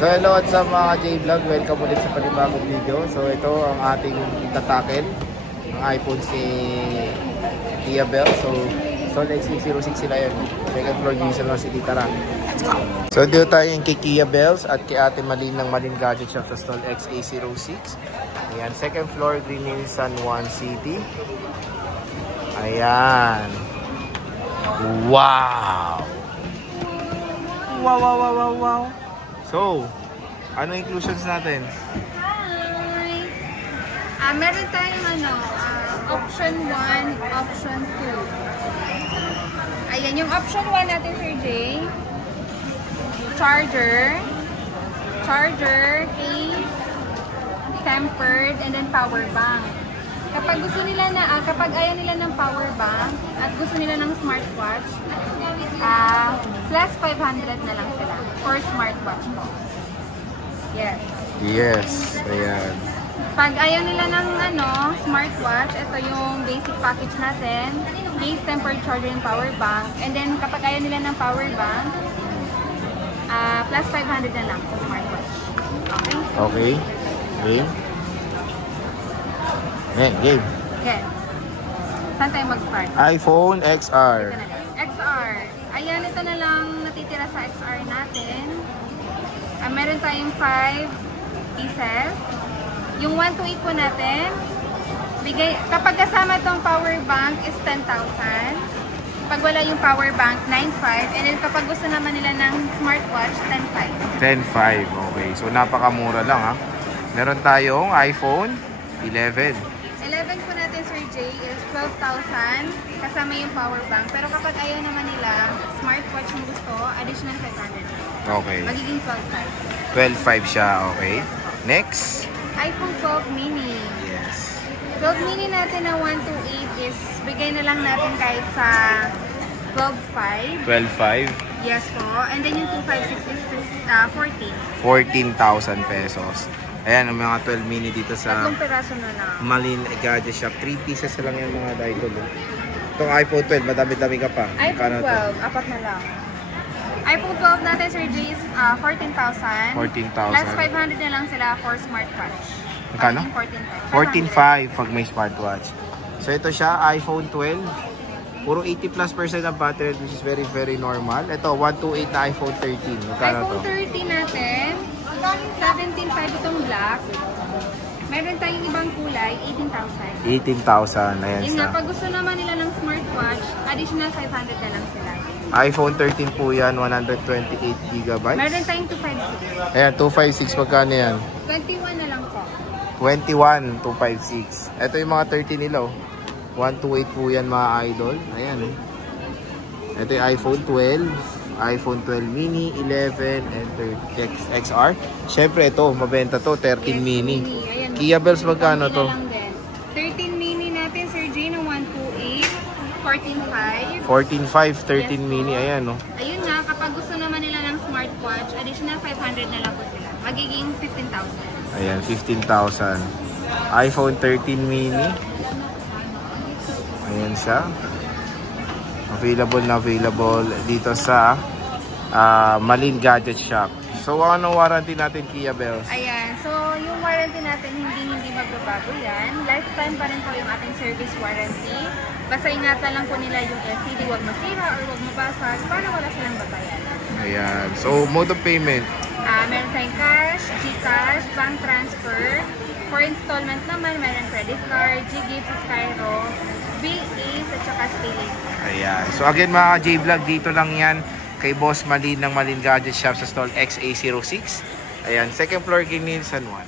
So hello at sa mga J-Vlog, welcome ulit sa panibagong video. So ito ang ating itatakel, ang iPhone si Kia Bell. So X806 sila yun. Second floor division si Tara. So dito tayo yung kay Kia Bells at kay Ate Malin ng Malin Gadget Shop sa stall X806. Ayan, second floor Green Hills San Juan City. Ayan. Wow! Wow! So, ano inclusions natin? Hi! Meron tayong option 1, option 2. Ayan, yung option 1 natin, Sir Jay. Charger, case, tempered, and then power bank. Kapag gusto nila kapag ayaw nila ng power bank at gusto nila ng smartwatch, plus 500 na lang sila for smartwatch po. Yes, ayan. Pag ayaw nila ng smartwatch, ito yung basic package natin. Case, tempered, charger, and power bank. And then kapag ayaw nila ng power bank, plus 500 na lang sa smartwatch. Okay. Game. Game. Okay. Saan tayo mag-start? iPhone XR. XR. Ayan, ito na lang natitira sa XR natin. Meron tayong 5 pieces. Yung 128 po natin, kapag kasama itong power bank is 10,000. Pag wala yung power bank, 9,500. And then kapag gusto naman nila ng smartwatch, 10,500. 10,500. Okay. So, napakamura lang ha. Meron tayong iPhone 11. 11 po natin, Sir Jay, is 12,000 kasama yung power bank. Pero kapag ayaw naman nila, smartwatch yung gusto, additional 500. Okay. Magiging 12,500. 12,500 siya. Okay. Yes. Next. iPhone 12 mini. Yes. 12 mini natin na 128 is bigay na lang natin kahit sa 12,500. 12,500. Yes po. And then yung 256 is 14. 14,000 pesos. Ayan, ang mga 12 mini dito sa Tatlong peraso na lang. Malin Gadget Shop. 3 pieces lang yung mga idol. Itong iPhone 12, madami-dami ka pa. iPhone 12, apat na lang. iPhone 12 natin, Sir Jay, is 14,000. 14,000. Plus 500 na lang sila for smartwatch. Magkano? 14,500 pag may smartwatch. So ito siya, iPhone 12. Puro 80+% ang battery, which is very, very normal. Ito, 128 na iPhone 13. Magkano to? iPhone 13 natin, 17,500 itong black. Meron tayong ibang kulay, 18,000. 18,000. Ayan Yun siya. nga, pag gusto naman nila ng smartwatch, additional 500 na lang sila. iPhone 13 po yan, 128GB. Meron tayong 256. Ayan, 256. Magkano yan? 21 na lang po. 21, 256. Ito yung mga 30 nila. 128 po yan mga idol. Ayan. Ito yung iPhone 12. iPhone 12 mini, 11, and 30 XR. Siyempre ito, mabenta to, 13 mini. Ayan, Kia Bells magkano to? 13 mini natin, Sir Jay, ng 128. 14,500. 14,500, 13 mini. Ayan, no? Ayun nga, kapag gusto naman nila ng smartwatch, additional 500 na lang po sila. Magiging 15,000. Ayan, 15,000. iPhone 13 mini. Ayan siya. Available dito sa Malin Gadget Shop. So, ano warranty natin, Kia Bells? Ayan, so yung warranty natin hindi magbabago yan. Lifetime pa rin po yung ating service warranty. Basta ingatan lang po nila yung LCD, huwag masira or huwag mabasag para wala silang babayaran. Ayan. So, mode of payment? Meron tayong cash, GCash, bank transfer. For installment naman, meron credit card, GGives, Skyro, Bill Ace, at saka SpayLater. Ayan. So, again mga J-Vlog, dito lang yan kay Boss Malin ng Malin Gadget Shop sa stall XA06. Ayan. Second floor, Green Hills San Juan.